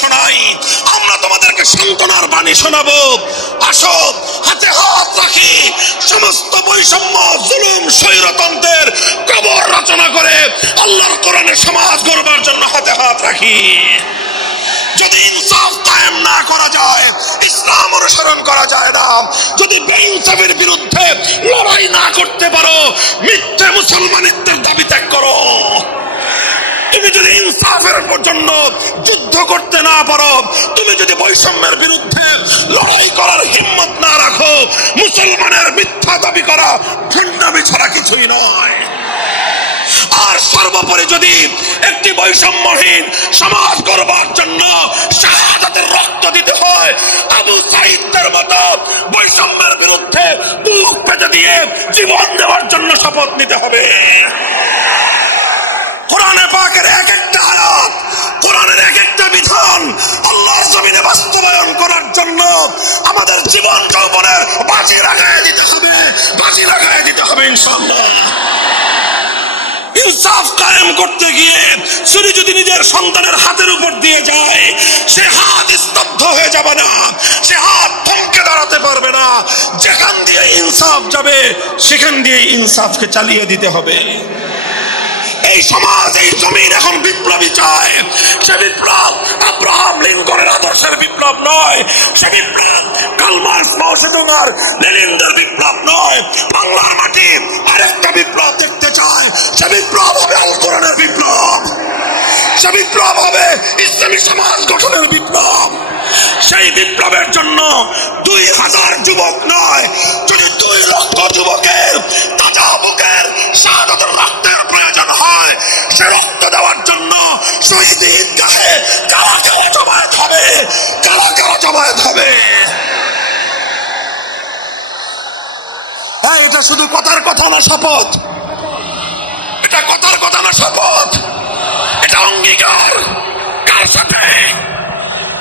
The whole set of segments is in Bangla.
শোনাই, আমরা তোমাদেরকে সান্ত্বনার বাণী শোনাবো। আসো হাতে হাত রাখি, সমস্ত বৈষম্য, জুলুম, স্বৈরতন্ত্রের কবর রচনা করে আল্লাহর কোরআনের সমাজ গড়বার জন্য হাতে হাত রাখি। যদি ইনসাফ কায়েম না করা যায়, ইসলাম অনুসরণ করা যায় না। যদি বেইনসাফের বিরুদ্ধে লড়াই না করতে পারো, মিথ্যে মুসলমানিত্বের দাবি ত্যাগ করো। তুমি যদি ইনসাফের জন্য যুদ্ধ করতে না পারো, তুমি যদি বৈষম্যের বিরুদ্ধে লড়াই করার হিম্মত না রাখো, মুসলমানের মিথ্যা দাবি করা ভণ্ডামি ছাড়া কিছুই নয়। আর সর্বোপরি যদি একটি বৈষম্যহীন সমাজ গড়বার জন্য শাহাদাতের রক্ত দিতে হয়, আবু সাঈদের মতো বৈষম্যের বিরুদ্ধে বুক পেতে দিয়ে জীবন দেওয়ার জন্য শপথ নিতে হবে। কোরআনে পাকের এক একটা আয়াত, কোরআনের এক একটা বিধান আল্লাহর জমিনে বাস্তবায়ন করার জন্য আমাদের জীবন যৌবনের বাজি লাগায় দিতে হবে, বাজি লাগায় দিতে হবে ইনশাআল্লাহ। ইনসাফ কায়েম করতে গিয়ে ছুরি যদি নিজের সন্তানের হাতের উপর দিয়ে যায়, সে হাত স্তব্ধ হয়ে যাবে না, সে হাত থমকে দাঁড়াতে পারবে না। যেখান দিয়ে ইনসাফ যাবে সেখান দিয়ে ইনসাফকে চালিয়ে দিতে হবে। এই সমাজ, এই জমিন এখন বিপ্লবী চায়। সে বিপ্লব আব্রাহাম লিঙ্কনের আদর্শের বিপ্লব নয়, সে বিপ্লব কার্ল মার্কস, মাও সেতুং আর লেনিনদের বিপ্লব নয়। বাংলার মাটি আরেকটা বিপ্লব দেখতে চায়। সে বিপ্লব হবে আল কোরআনের বিপ্লব, সে বিপ্লব হবে ইসলামী সমাজ গঠনের বিপ্লব। সেই বিপ্লবের জন্য 2000 যুবক নয়, যদি 2 লক্ষ যুবকের তাজা বুকের শাহাদাতের রক্তের প্রয়োজন হয়, সে রক্ত দেওয়ার জন্য শহীদ ঈদগাহে কারা কারা জমায়েত হবে, কারা কারা জমায়েত হবে। এটা শুধু কথার কথা না, শপথ। এটা কথার কথা না, শপথ। এটা অঙ্গীকার। কার সাথে?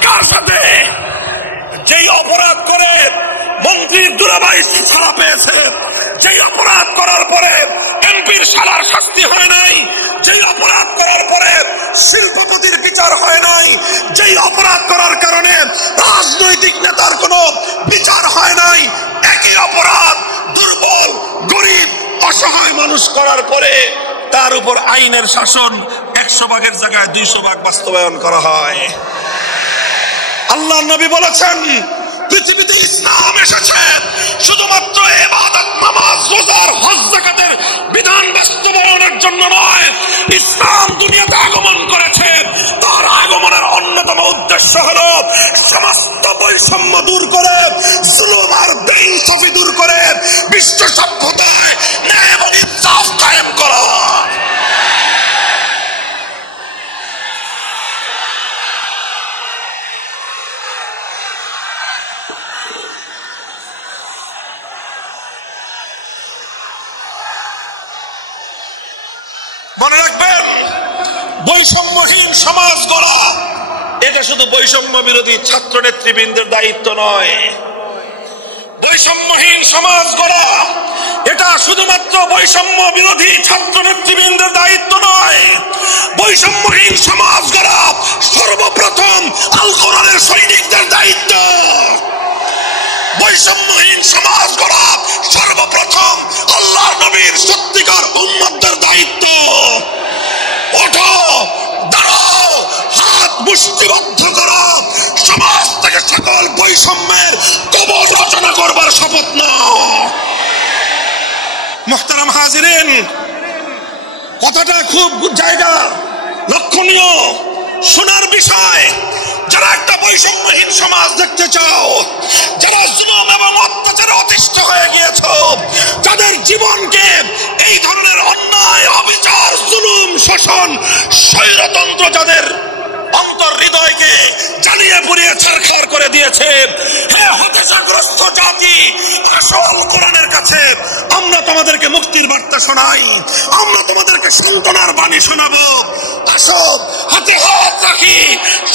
কার সাথে? যেই অপরাধ করে মন্ত্রী দুলাভাই ছাড়া পেয়েছে, যেই অপরাধ করার পরে এমপির সালার শাস্তি হয় নাই, যেই অপরাধ করার পরে শিল্পপতির বিচার হয় নাই, যেই অপরাধ করার কারণে রাজনৈতিক নেতার কোনো বিচার হয় নাই, একই অপরাধ দুর্বল, গরিব, অসহায় মানুষ করার পরে তার উপর আইনের শাসন 100 ভাগের জায়গায় 200 ভাগ বাস্তবায়ন করা হয়। আল্লাহ নবী বলেছেন, পৃথিবীতে ইসলাম এসেছে শুধুমাত্র ইবাদত, নামাজ, রোজার, হজ, যাকাতের বিধান বাস্তবায়নের জন্য নয়। ইসলাম দুনিয়াতে আগমন করেছে, তার আগমনের অন্যতম উদ্দেশ্য হলো সমস্ত বৈষম্য দূর করে, জুলুম আর বেইনসাফি দূর করে বিশ্ব সভ্যতায় ন্যায় এবং ইনসাফ কায়েম করা। মনে রাখবেন, বৈষম্যহীন সমাজ গড়া এটা শুধু বৈষম্য বিরোধী ছাত্র নেতৃবৃন্দের দায়িত্ব নয়। বৈষম্যহীন সমাজ গড়া এটা শুধুমাত্র বৈষম্য বিরোধী ছাত্র নেতৃবৃন্দের দায়িত্ব নয়। বৈষম্যহীন সমাজ গড়া সর্বপ্রথম আল কোরআনের সৈনিকদের দায়িত্ব। বৈষম্যহীন সমাজ গড়া সর্বপ্রথম আল্লাহর নবীর সত্যিকার উম্মতদের দায়িত্ব। ওঠো, দাঁড়াও, হাত মুষ্টিবদ্ধ করো, সমাজ থেকে সকল বৈষম্যের কবর রচনা করবার শপথ নাও। মুহতারাম হাজিরিন, কথাটা খুব জায়গা লক্ষণীয়, শোনার বিষয়। যারা একটা বৈষম্যহীন সমাজ দেখতে চাও, যারা জুলুম এবং অত্যাচারে অতিষ্ঠ হয়ে গিয়েছো, যাদের জীবনকে এই ধরনের অন্যায়, অবিচার, জুলুম, শোষণ, স্বৈরতন্ত্র যাদের অন্তর হৃদয়কে জ্বালিয়ে পুড়িয়ে ছারখার করে দিয়েছে, হে হতাশাগ্রস্ত জাতি, আসল কোরআনের কাছে আমরা তোমাদেরকে মুক্তির বার্তা শোনাই, আমরা তোমাদেরকে সান্ত্বনার বাণী শোনাবো। আসো হাতে হাত রাখি,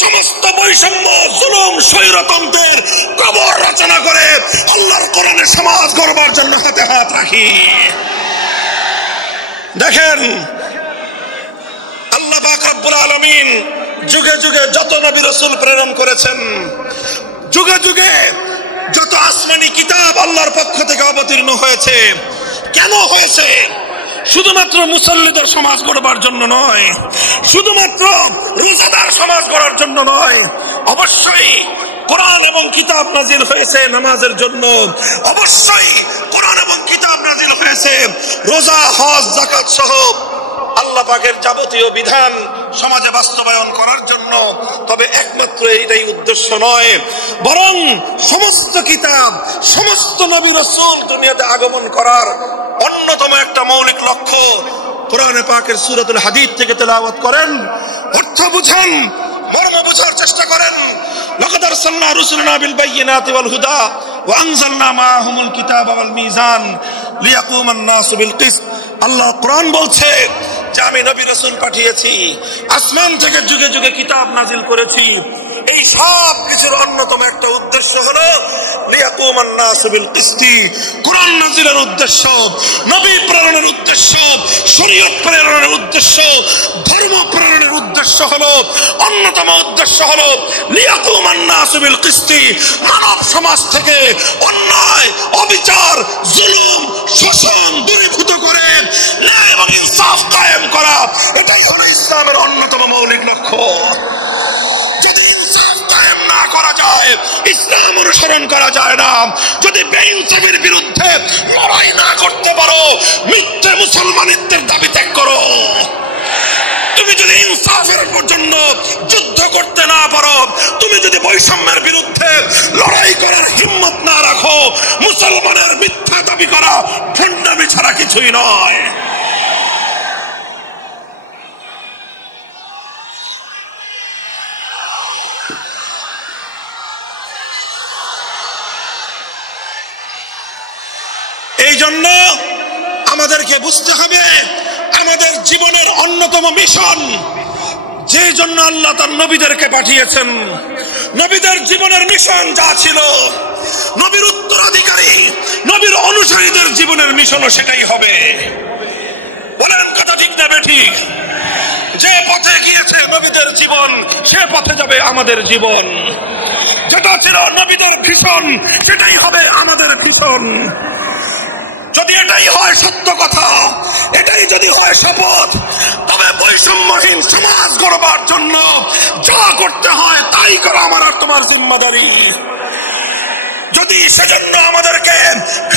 সমস্ত বৈষম্য, জুলুম, স্বৈরতন্ত্রের কবর রচনা করে আল্লাহর কোরআনের সমাজ গড়বার জন্য হাতে হাত রাখি। দেখেন, আল্লাহ পাক রব্বুল আলামিন যুগে যুগে যত নবী রাসূল প্রেরণ করেছেন, যুগে যুগে যত আসমানি কিতাব আল্লাহর পক্ষ থেকে অবতীর্ণ হয়েছে, কেন হয়েছে? শুধুমাত্র মুসল্লিদের সমাজ গড়বার জন্য নয়, শুধুমাত্র রোজাদার সমাজ গড়ার জন্য নয়। অবশ্যই কোরআন এবং কিতাব নাজিল হয়েছে নামাজের জন্য, অবশ্যই কোরআন এবং কিতাব নাজিল হয়েছে রোজা, হজ, যাকাত সহ আল্লাহ পাকের যাবতীয় বিধান সমাজে বাস্তবায়ন করার জন্য। তবে একমাত্র এটাই উদ্দেশ্য নয়, বরং সমস্ত কিতাব, সমস্ত নবী রাসূল দুনিয়াতে আগমন করার অন্যতম একটা মৌলিক লক্ষ্য। কোরআনে পাকের সূরাতুল হাদীদ থেকে তেলাওয়াত করেন, অর্থ বুঝেন, মর্ম বোঝার চেষ্টা করেন। লাকাদ আরসালনা রুসুলানা বিল বায়িনাতি ওয়াল হুদা ওয়া আনজালনা মাআহুমুল কিতাবা ওয়াল মিজান লিয়াকুমান নাসু বিল কিসত। আল্লাহ কোরআন বলছে যে আমি নবী রাসূল পাঠিয়েছি, আসমান থেকে যুগে যুগে কিতাব নাজিল করেছি। এই সব কিছুর অন্যতম একটা উদ্দেশ্য হলো লিয়াকুমান নাসু বিল কিসতি। কোরআন নাজিলের উদ্দেশ্য, নবী প্রেরণের উদ্দেশ্য, শরীয়ত প্রেরণের উদ্দেশ্য, ধর্ম প্রেরণের উদ্দেশ্য হলো, অন্যতম উদ্দেশ্য হলো লিয়াকুমান নাসু বিল কিসতি। মানব সমাজ থেকে অন্যায়, অবিচার, জুলুম, শোষণ দূরীভূত করে ন্যায় এবং ইনসাফ কায়েম করা, এটাই হলো ইসলামের অন্যতম মৌলিক লক্ষ্য। যদি ইনসাফ কায়েম না করা যায়, ইসলাম অনুসরণ করা যায় না। যদি বেইনসাফের বিরুদ্ধে লড়াই না করতে পারো, মিথ্যে মুসলমানিত্বের দাবি ত্যাগ করো। তুমি যদি ইনসাফের জন্য যুদ্ধ করতে না পারো, তুমি যদি বৈষম্যের বিরুদ্ধে লড়াই করার হিম্মত না রাখো, মুসলমানের মিথ্যা দাবি করা ভণ্ডামি ছাড়া কিছুই নয়। এই জন্য আমাদেরকে বুঝতে হবে, আমাদের জীবনের অন্যতম মিশন, যে জন্য আল্লাহ তার নবীদেরকে পাঠিয়েছেন, নবীদের জীবনের মিশন যা ছিল, নবীর উত্তরাধিকারী, নবীর অনুসারীদের জীবনের মিশনও সেটাই হবে। বলেন কথা ঠিক না বেঠিক? যে পথে গিয়েছে নবীদের জীবন, সে পথে যাবে আমাদের জীবন। যেটা ছিল নবীদের ভীষণ, সেটাই হবে আমাদের ভীষণ। যদি এটাই হয় সত্য কথা, এটাই যদি হয় শপথ, তবে বৈষম্যহীন সমাজ গড়বার জন্য যা করতে হয় তাই করা আমার আর তোমার জিম্মাদারি। যদি সেজন্য আমাদেরকে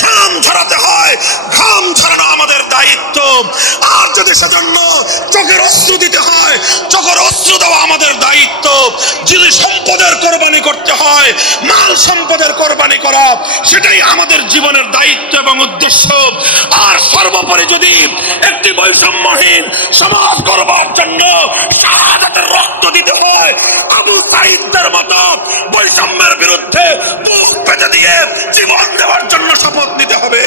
ঘাম ঝরাতে হয়, ঘাম ঝরানো আমাদের দায়িত্ব। আর যদি সেজন্য চোখের অশ্রু দিতে হয়, চোখের অশ্রু দেওয়া আমাদের দায়িত্ব। যদি সম্পদের কোরবানি করতে হয়, মাল সম্পদের কোরবানি করা, সেটাই আমাদের জীবনের দায়িত্ব এবং উদ্দেশ্য। আর সর্বোপরি যদি একটি বৈষম্যহীন সমাজ গড়বার জন্য শাহাদাতের রক্ত দিতে হয়, আবু সাঈদের মতো বৈষম্যের বিরুদ্ধে বুক পেতে দিয়ে জীবন দেওয়ার জন্য শপথ নিতে হবে।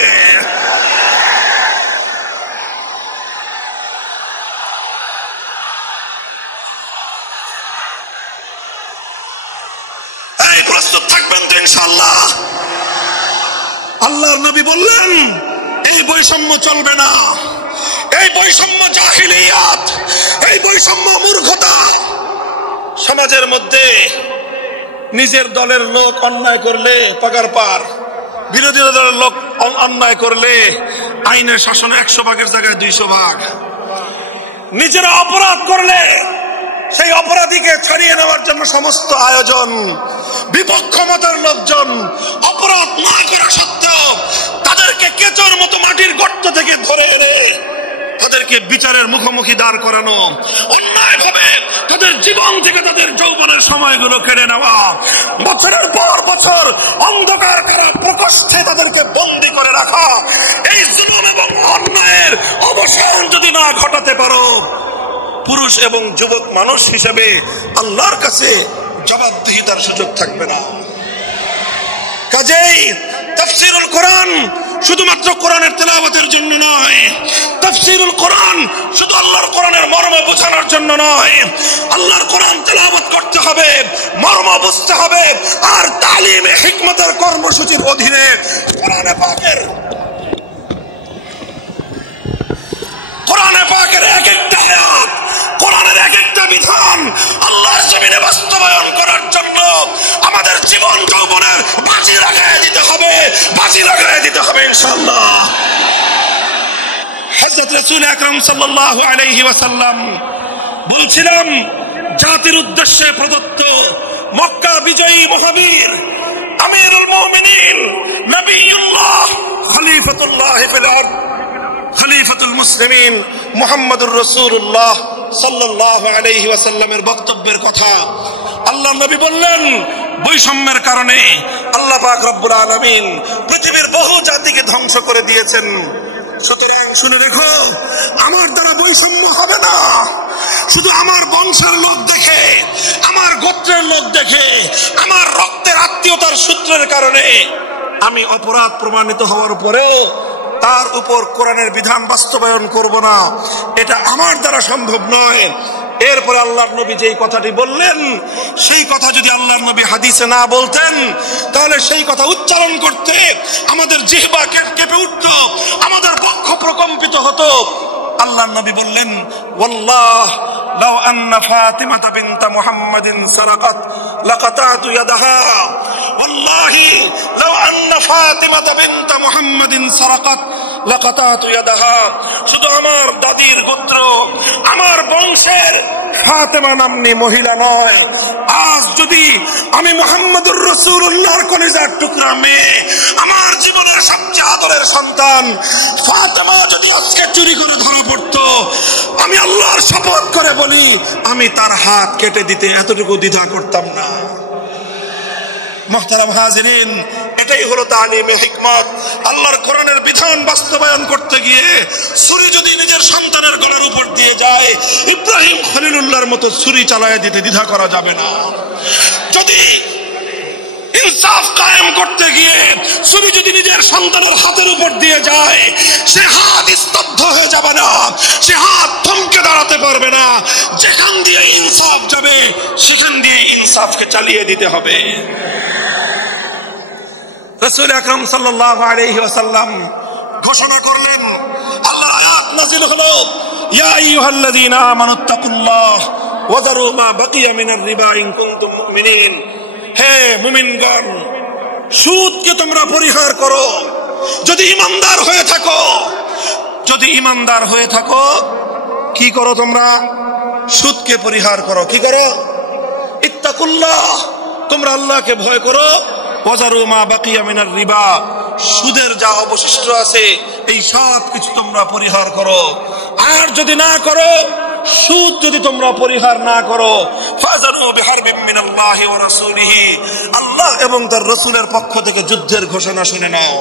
এই প্রস্তুত থাকবেন তো ইনশাআল্লাহ? আল্লাহর নবী বললেন এই বৈষম্য চলবে না, এই বৈষম্য জাহিলিয়াত, এই বৈষম্য মূর্খতা। সমাজের মধ্যে নিজের দলের লোক অন্যায় করলে পাগার পার, বিরোধী দলের লোক অন্যায় করলে আইনের শাসনে 100 ভাগের জায়গায় 200 ভাগ। নিজেরা অপরাধ করলে সেই অপরাধীকে ছাড়িয়ে নেওয়ার জন্য সমস্ত আয়োজন। বিপক্ষ মতের লোকজন অপরাধ না করা সত্ত্বেও তাদেরকে কেচোর মতো মাটির গর্ত থেকে ধরে এনে তাদেরকে বিচারের মুখোমুখি দাঁড় করানো, অন্যায় ভাবে তাদের জীবন থেকে তাদের যৌবনের সময়গুলো কেড়ে নেওয়া, বছরের পর বছর অন্ধকার করা প্রকোষ্ঠে তাদেরকে বন্দী করে রাখা, এই জুলুম এবং অন্যায়ের অবসান যদি না ঘটাতে পারো, পুরুষ এবং যুবক মানুষ হিসেবে আল্লাহর কাছে জবাবদিহিতার সুযোগ থাকবে না। কাজেই তাফসীরুল কোরআন শুধুমাত্র কোরআনের তেলাওয়াতের জন্য নয়, তাফসীরুল কোরআন শুধু আল্লাহর কোরআনের মর্ম বোঝানোর জন্য নয়। আল্লাহর কোরআন তেলাওয়াত করতে হবে, মর্ম বুঝতে হবে, আর তালিমে হিকমতের কর্মসূচির অধীনে কোরআনে পাকের এক একটা আয়াত, কোরআনের এক একটা বিধান আল্লাহ ফাঁসি লাগাই দিতে হবে ইনশাআল্লাহ। হযরত রাসূল আকরাম সাল্লাল্লাহু আলাইহি ওয়াসাল্লাম বলছিলাম, জাতির উদ্দেশ্যে প্রদত্ত মক্কা বিজয়ী মহাবীর আমিরুল মুমিনিন নবিয়ুল্লাহ খলিফাতুল্লাহ ফিল আরদ খলিফাতুল মুসলিমিন মুহাম্মদুর রাসূলুল্লাহ সাল্লাল্লাহু আলাইহি ওয়াসাল্লামের বক্তব্যের কথা। আল্লাহ নবী বললেন, বৈষম্যের কারণে আল্লাহ পাক রব্বুল আলামিন পৃথিবীর বহু জাতিকে ধ্বংস করে দিয়েছেন। সুতরাং শুনে রেখো, আমার দ্বারা বৈষম্য হবে না। শুধু আমার বংশের লোক দেখে, আমার গোত্রের লোক দেখে, আমার রক্তের আত্মীয়তার সূত্রের কারণে আমি অপরাধ প্রমাণিত হওয়ার পরেও তার উপর কোরআনের বিধান বাস্তবায়ন করব না, এটা আমার দ্বারা সম্ভব নয়। এরপরে আল্লাহর নবী যেই কথাটি বললেন, সেই কথা যদি আল্লাহর নবী হাদিসে না বলতেন, তাহলে সেই কথা উচ্চারণ করতে আমাদের জিহ্বা কেঁপে উঠত, আমাদের বক্ষ প্রকম্পিত হতো। আল্লাহর নবী বললেন, ওয়াল্লাহ লাউ আন্না ফাতিমাতা বিনত মুহাম্মাদিন সারাকাত লাকাতাতু ইয়াদাহা, ওয়াল্লাহি লাউ আন্না ফাতিমাতা বিনত মুহাম্মাদিন সারাকাত লাকাতাতু ইয়াদাহা। শুধু আমার দাদির গোত্র, আমার বংশের ফাতেমা নাম্নী মহিলা নয়, আজ যদি আমি মুহাম্মদুর রাসূলুল্লাহর কলিজার টুকরা মেয়ে, আমার জীবনের সবচেয়ে আদরের সন্তান ফাতেমা যদি আজকে চুরি করে ধরা পড়তো, আমি আল্লাহর শপথ করে বলি, আমি তার হাত কেটে দিতে এতটুকু দ্বিধা করতাম না। মুহতারাম হাজিরিন, এটাই হলো তালিমে হিকমত। আল্লাহর কোরআনের বিধান বাস্তবায়ন করতে গিয়ে ছুরি যদি নিজের সন্তানের গলার উপর দিয়ে যায়, ইব্রাহিম খলিলুল্লাহর মতো ছুরি চালায় দিতে দ্বিধা করা যাবে না। যদি ইনসাফ কায়েম করতে গিয়ে ছুরি যদি নিজের সন্তানের হাতের উপর দিয়ে যায়, সে হাত স্তব্ধ হয়ে যাবে না, সে হাত থমকে দাঁড়াতে পারবে না। যেখান দিয়ে ইনসাফ যাবে, সেখান দিয়ে ইনসাফকে চালিয়ে দিতে হবে। রাসূল আকরাম সাল্লাল্লাহু আলাইহি ওয়াসাল্লাম ঘোষণা করলেন, আল্লাহ আয়াত নাযিল হলো, ইয়া আইয়ুহাল্লাযীনা আমানুত্তাকুল্লাহ ওয়া যারু মা বাকিয়া মিনার রিবা ইন কুনতুম মুমিনিন। হে মুমিনগণ, সুদকে তোমরা পরিহার করো যদি ঈমানদার হয়ে থাকো। যদি ঈমানদার হয়ে থাকো, কি করো তোমরা? সুদকে পরিহার করো। কি করো? ইত্তাকুল্লাহ, তোমরা আল্লাহকে ভয় করো। ওয়াজারু মা বাকিয়া মিনার রিবা, সুদের যা অবশিষ্ট আছে এই সব কিছু তোমরা পরিহার করো। আর যদি না করো, সুদ যদি তোমরা পরিহার না করো, ফাজারু বিহারবিন মিনাল্লাহি ওয়া রাসূলিহি, আল্লাহ এবং তার রাসূলের পক্ষ থেকে যুদ্ধের ঘোষণা শুনে নাও।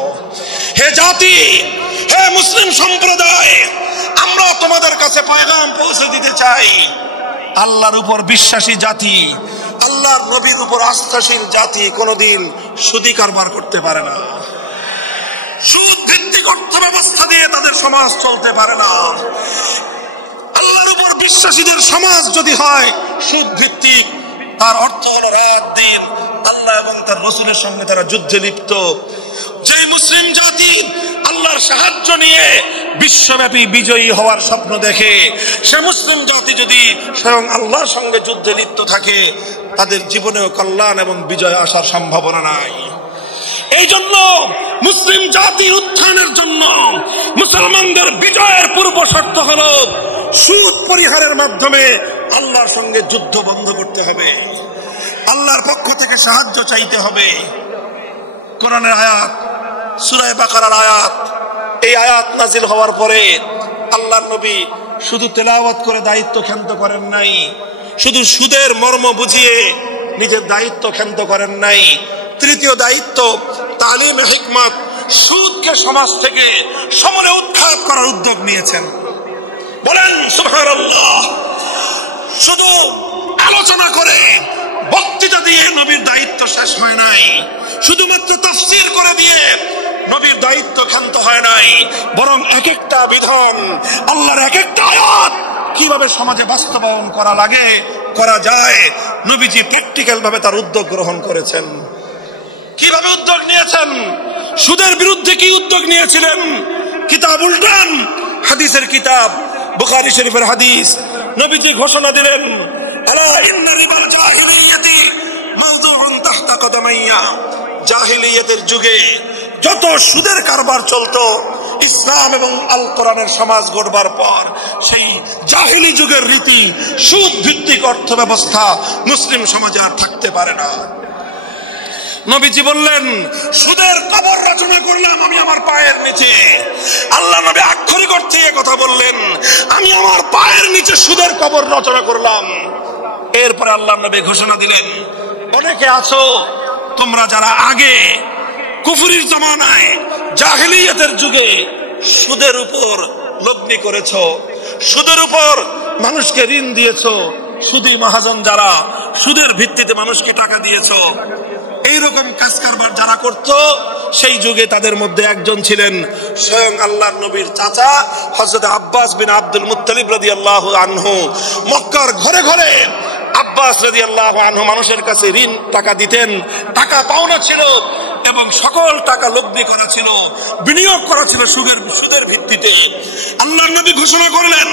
হে জাতি, হে মুসলিম সম্প্রদায়, আমরা তোমাদের কাছে পয়গাম পৌঁছে দিতে চাই। আল্লাহর উপর বিশ্বাসী জাতি, আল্লাহর নবীর উপর আস্থাশীল জাতি কোনদিন সুদি কারবার করতে পারে না। সুদ ভিত্তিক অর্থ ব্যবস্থা দিয়ে তাদের সমাজ চলতে পারে না। আল্লাহর উপর বিশ্বাসীদের সমাজ যদি হয় সুদ ভিত্তিক, তার অর্থ হলো রাত দিন আল্লাহ এবং তার রাসূলের সঙ্গে তারা যুদ্ধে লিপ্ত। যে মুসলিম জাতি আল্লাহর সাহায্য নিয়ে বিশ্বব্যাপী বিজয়ী হওয়ার স্বপ্ন দেখে, সে মুসলিম জাতি যদি স্বয়ং আল্লাহর সঙ্গে যুদ্ধে লিপ্ত থাকে, তাদের জীবনেও কল্যাণ এবং বিজয় আসার সম্ভাবনা নাই। এই জন্য মুসলিম জাতির উত্থানের জন্য মুসলমানদের বিজয়ের পূর্ব শর্ত হলো সুদ পরিহারের মাধ্যমে আল্লাহর সঙ্গে যুদ্ধ বন্ধ করতে হবে, আল্লাহর পক্ষ থেকে সাহায্য চাইতে হবে। কোরআনের আয়াত, সূরা বাকারার আয়াত, এই আয়াত নাজিল হওয়ার পরে আল্লাহর নবী শুধু তেলাওয়াত করে দায়িত্ব ক্ষান্ত করেন নাই, শুধু সুদের মর্ম বুঝিয়ে নিজের দায়িত্ব ক্ষান্ত করেন নাই। তৃতীয় দায়িত্ব তালিমে হিকমত, সুদকে সমাজ থেকে সমূলে উৎখাত করার উদ্যোগ নিয়েছেন। বলেন সুবহানাল্লাহ। শুধু আলোচনা করে বক্তৃতা দিয়ে নবীর দায়িত্ব শেষ হয় নাই, শুধুমাত্র তাফসীর করে দিয়ে নবীর দায়িত্ব ক্ষান্ত হয় নাই, বরং এক একটা বিধান, আল্লাহর এক একটা আয়াত কিভাবে সমাজে বাস্তবায়ন করা লাগে, করা যায়, নবীজি প্র্যাকটিক্যাল ভাবে তার উদ্যোগ গ্রহণ করেছেন। কিভাবে উদ্যোগ নিয়েছেন? সুদের বিরুদ্ধে কি উদ্যোগ নিয়েছিলেন? কিতাব উল্টান, হাদিসের কিতাব, বুখারী শরীফের হাদিস। নবীজি ঘোষণা দিলেন, আলা ইন্না রিবাল জাহিলিয়াতি মাওদুউন তাহতা কদামাইয়া। জাহিলিয়াতের যুগে যত সুদের কারবার চলতো ইসলাম এবং আল কোরআনের সমাজ গড়বার পর, সেই জাহিলি যুগের রীতি সুদ ভিত্তিক অর্থ ব্যবস্থা মুসলিম সমাজে আর থাকতে পারে না। নবীজি বললেন, সুদের কবর রচনা করলাম আমি আমার পায়ের নিচে। আল্লাহ নবী আক্ষরিক অর্থে কথা বললেন, আমি আমার পায়ের নিচে সুদের কবর রচনা করলাম। এরপরে আল্লাহ নবী ঘোষণা দিলেন, অনেকে আছো তোমরা যারা আগে কুফরির জমানায় জাহেলিয়াতের যুগে সুদের উপর লগ্নি করেছো, সুদের উপর মানুষকে ঋণ দিয়েছো, সুদী মহাজন যারা সুদের ভিত্তিতে মানুষকে টাকা দিয়েছো, এইরকম কাজ কারবার যারা করত, সেই যুগে তাদের মধ্যে একজন ছিলেন স্বয়ং আল্লাহর নবীর চাচা হযরত আব্বাস বিন আব্দুল মুত্তালিব রাদিয়াল্লাহু আনহু। মক্কার ঘরে ঘরে আব্বাস রাদিয়াল্লাহু আনহু মানুষের কাছে ঋণ টাকা দিতেন, টাকা পাওনা ছিল এবং সকল টাকা লগ্নি করা ছিল, বিনিয়োগ করা ছিল সুদের ভিত্তিতে। আল্লাহর নবী ঘোষণা করলেন,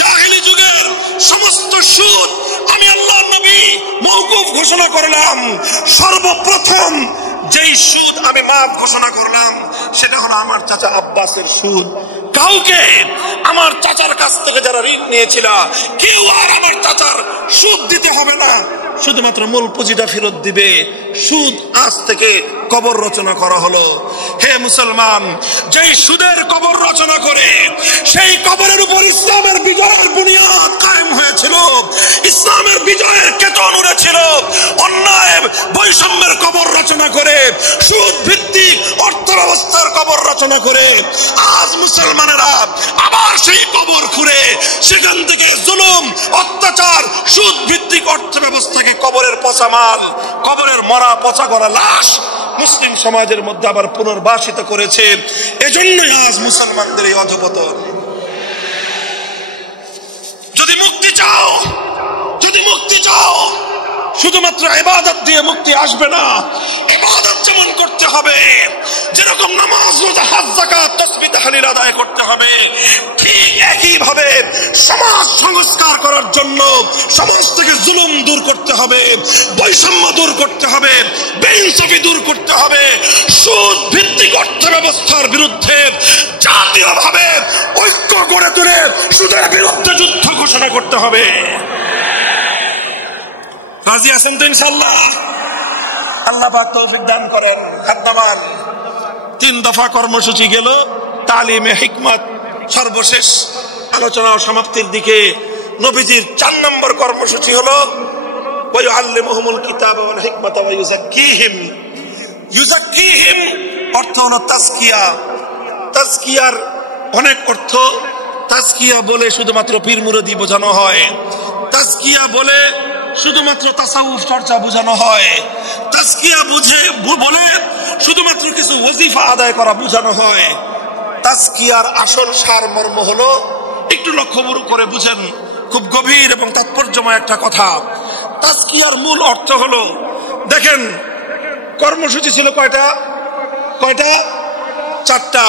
জাহেলি যুগের সমস্ত সুদ আমি আল্লাহর নবী মওকুফ ঘোষণা করলাম। সর্বপ্রথম যেই সুদ আমি মাফ ঘোষণা করলাম সেটা হলো আমার চাচা আব্বাসের সুদ। কাউকে আমার চাচার কাছ থেকে যারা ঋণ নিয়েছিল, কেউ আর আমার চাচার সুদ দিতে হবে না, শুধুমাত্র মূল পুঁজিটা ফেরত দিবে। সুদ আজ থেকে কবর রচনা করা হলো। হে মুসলমান, যেই সুদের কবর রচনা করে সেই কবরের উপর ইসলামের বিজয়ের বুনিয়াদ কায়েম হয়েছিল, ইসলামের বিজয়ের কেতন উড়েছিল। অন্যায় বৈষম্যের কবর রচনা করে, সুদ ভিত্তিক অর্থ ব্যবস্থার কবর রচনা করে আজ মুসলমানেরা আবার সেই কবর খুঁড়ে সেখান থেকে জুলুম, অত্যাচার, সুদ ভিত্তিক অর্থ ব্যবস্থাকে কবরের পচা মাল, কবরের মরা পচা গলা লাশ মুসলিম সমাজের মধ্যে আবার পুনর্বাসিত করেছে। এজন্যই আজ মুসলমানদের এই অধঃপতন। যদি মুক্তি চাও, যদি মুক্তি চাও, শুধুমাত্র ইবাদত দিয়ে মুক্তি আসবে না। ইবাদত যেমন করতে হবে, যেরকম নামাজ, রোজা, হজ, যাকাত, তাসবিহ, তাহলিল আদায় করতে হবে, ঠিক একই ভাবে সমাজ সংস্কার করার জন্য সমাজ থেকে জুলুম দূর করতে হবে, বৈষম্য দূর করতে হবে, বেইনসাফি দূর করতে হবে, সুদ ভিত্তিক অর্থ ব্যবস্থার বিরুদ্ধে জাতীয়ভাবে ঐক্য গড়ে তুলে সুদের বিরুদ্ধে যুদ্ধ ঘোষণা করতে হবে। রাজি আছেন তো ইনশাআল্লাহ? আল্লাহ পাক তৌফিক দান করেন। হাদ্দামান 3 দফা কর্মসূচি গেল, তালিমে হিকমত সর্বশেষ আলোচনা ও সমাপ্তির দিকে। নবীজির 4 নম্বর কর্মসূচি হলো ওয়ায়ুআল্লিমুহুমুল কিতাবা ওয়াল হিকমাতা ওয়া ইউযাক্কিহিম। ইউযাক্কিহিম অর্থ হলো তাজকিয়া। তাজকিয়ার অনেক অর্থ। তাজকিয়া বলে শুধুমাত্র পীর মুরিদি বোঝানো হয়, তাজকিয়া বলে শুধুমাত্র তাসাউফ চর্চা বোঝানো হয়, তাজকিয়া বলে শুধুমাত্র কিছু ওয়াজিফা আদায় করা বোঝানো হয়। তাজকিয়ার আসল সারমর্ম হলো, একটু লক্ষ্য করে বুঝেন, খুব গভীর এবং তাৎপর্যময় একটা কথা। তাজকিয়ার মূল অর্থ হলো, দেখেন কর্মসূচি ছিল কয়টা? 4টা।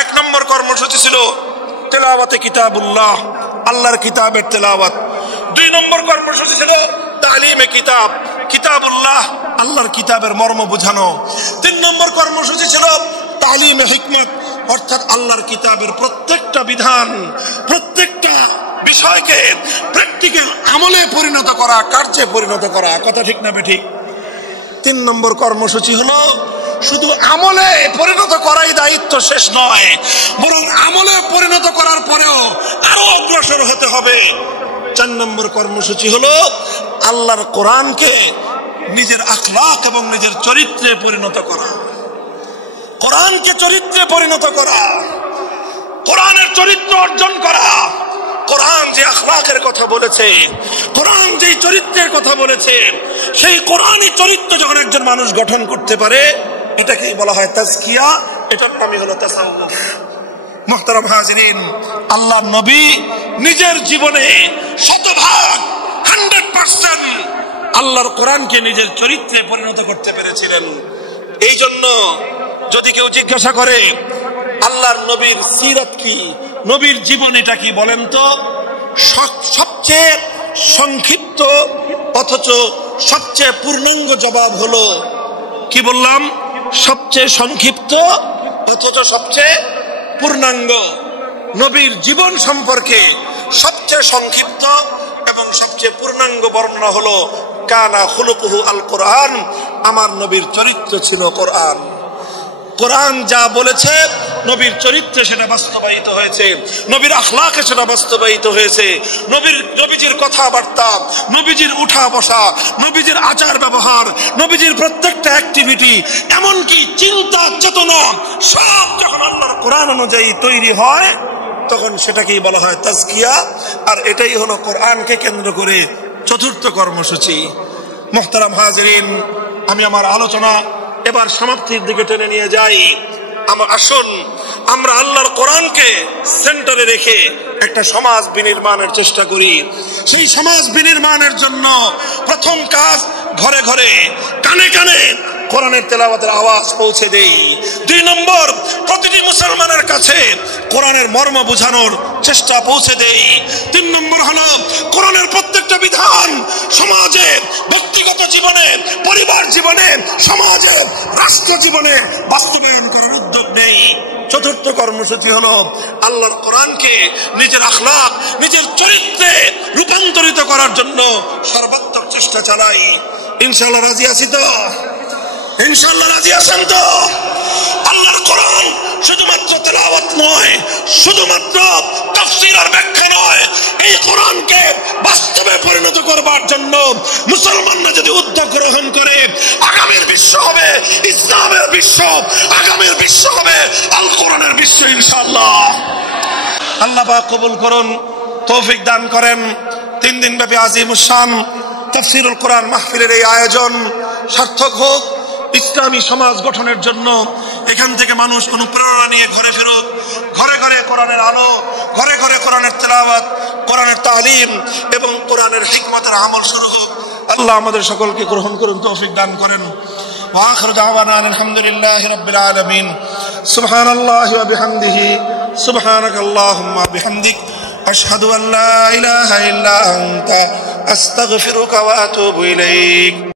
1 নম্বর কর্মসূচি ছিল তেলাওয়াতে কিতাবুল্লাহ, আল্লাহর কিতাবের তেলাওয়াত। 2 নম্বর কর্মসূচি ছিল তালিমে কিতাব, কিতাবুল্লাহ, আল্লাহর কিতাবের মর্ম বোঝানো। 3 নম্বর কর্মসূচি ছিল তালিমে হিকমত, অর্থাৎ আল্লাহর কিতাবের প্রত্যেকটা বিধান, প্রত্যেকটা বিষয়কে প্র্যাকটিক্যাল আমলে পরিণত করা, কার্যে পরিণত করা। কথা ঠিক না বেঠিক? 3 নম্বর কর্মসূচি হলো শুধু আমলে পরিণত করাই দায়িত্ব শেষ নয়, বরং আমলে পরিণত করার পরেও আরো অগ্রসর হতে হবে। 4 নম্বর কর্মসূচি হলো আল্লাহর কোরআনকে নিজের আখলাক এবং নিজের চরিত্রে পরিণত করা। কোরআনকে চরিত্রে পরিণত করা, কোরআনের চরিত্র অর্জন করা। কোরআন যে আখলাকের কথা বলেছে, কোরআন যে চরিত্রের কথা বলেছে, সেই কোরআনী চরিত্র যখন একজন মানুষ গঠন করতে পারে, এটাকে বলা হয় তাজকিয়া। এটার নামই হলো তাসাউফ। মুহতারাম হাজিরিন, আল্লাহর নবী নিজের জীবনে 100% আল্লাহর কোরআনকে নিজের চরিত্রে পরিণত করতে পেরেছিলেন। এই জন্য যদি কেউ জিজ্ঞাসা করে আল্লাহর নবীর সিরাত কি, নবীর জীবনীটা কি, বলেন তো সবচেয়ে সংক্ষিপ্ত অথচ সবচেয়ে পূর্ণাঙ্গ জবাব হলো, কি বললাম? সবচেয়ে সংক্ষিপ্ত অথচ সবচেয়ে পূর্ণাঙ্গ। নবীর জীবন সম্পর্কে সবচেয়ে সংক্ষিপ্ত এবং সবচেয়ে পূর্ণাঙ্গ বর্ণনা হলো কানা খুলুকুহু আল কোরআন, আমার নবীর চরিত্র ছিল কোরআন। কোরআন যা বলেছে নবীর চরিত্রে সেটা বাস্তবায়িত হয়েছে, নবীর আখলাকে সেটা বাস্তবায়িত হয়েছে। নবীজির কথাবার্তা, নবীজির উঠা বসা, নবীজির আচার ব্যবহার, নবীজির প্রত্যেকটা অ্যাক্টিভিটি, এমনকি চিন্তা চেতনা সব যখন আল্লাহর কোরআন অনুযায়ী তৈরি হয় তখন সেটাকেই বলা হয় তাজকিয়া। আর এটাই হলো কোরআনকে কেন্দ্র করে চতুর্থ কর্মসূচি। মুহতারাম হাজিরিন, আমি আমার আলোচনা এবার সমাপ্তির দিকে টেনে নিয়ে যাই। আসুন আমরা আল্লাহর কোরআনকে সেন্টারে রেখে একটা সমাজ বিনির্মাণের চেষ্টা করি। সেই সমাজ বিনির্মাণের জন্য প্রথম কাজ, ঘরে ঘরে কানে কানে কোরআনের তেলাওয়াতের আওয়াজ পৌঁছে দেই। 2 নম্বর, প্রতিটি মুসলমানের কাছে কোরআনের মর্ম বোঝানোর চেষ্টা পৌঁছে দেই। 3 নম্বর হলো কোরআনের প্রত্যেকটা বিধান সমাজে, ব্যক্তিগত জীবনে, পরিবার জীবনে, সমাজে, রাষ্ট্র জীবনে বাস্তবায়ন করার উদ্যোগ নেই। চতুর্থ কর্মসূচি হলো আল্লাহর কোরআনকে নিজের আখলাক, নিজের চরিত্রে রূপান্তরিত করার জন্য সর্বাত্মক চেষ্টা চালাই। ইনশাআল্লাহ রাজি আছি তো? ইনশাআল্লাহ রাজি আছেন তো? আল্লাহর কোরআন শুধুমাত্র তেলাওয়াত নয়, শুধুমাত্র তাফসীর আর ব্যাখ্যা নয়, এই কোরআনকে বাস্তবে পরিণত করবার জন্য মুসলমানরা যদি উদ্যোগ গ্রহণ করে, আগামীর বিশ্ব হবে ইসলামের বিশ্ব, আগামীর বিশ্ব হবে আল কোরআনের বিশ্ব ইনশাআল্লাহ। আল্লাহ পাক কবুল করুন, তৌফিক দান করেন। 3 দিন ব্যাপী আজিমুস শান তাফসীরুল কোরআন মাহফিলের এই আয়োজন সার্থক হোক। ইসলামী সমাজ গঠনের জন্য এখান থেকে মানুষ কোনো প্রেরণা নিয়ে ঘরে ফেরত, ঘরে ঘরে কোরআনের আলো, ঘরে ঘরে কোরআনের তেলাওয়াত, কোরআনের তালিম এবং কোরআনের হিকমতের আমল শুরু হোক। আল্লাহ আমাদের সকলকে গ্রহণ করুন, তৌফিক দান করেন। ওয়া আখিরু দাওয়ানা আলহামদুলিল্লাহি রাব্বিল আলামিন। সুবহানাল্লাহি ওয়া বিহামদিহি, সুবহানাকাল্লাহুম্মা বিহামদিক, আশহাদু আল্লা ইলাহা ইল্লা আনতা আস্তাগফিরুকা ওয়া আতুবু ইলাইক।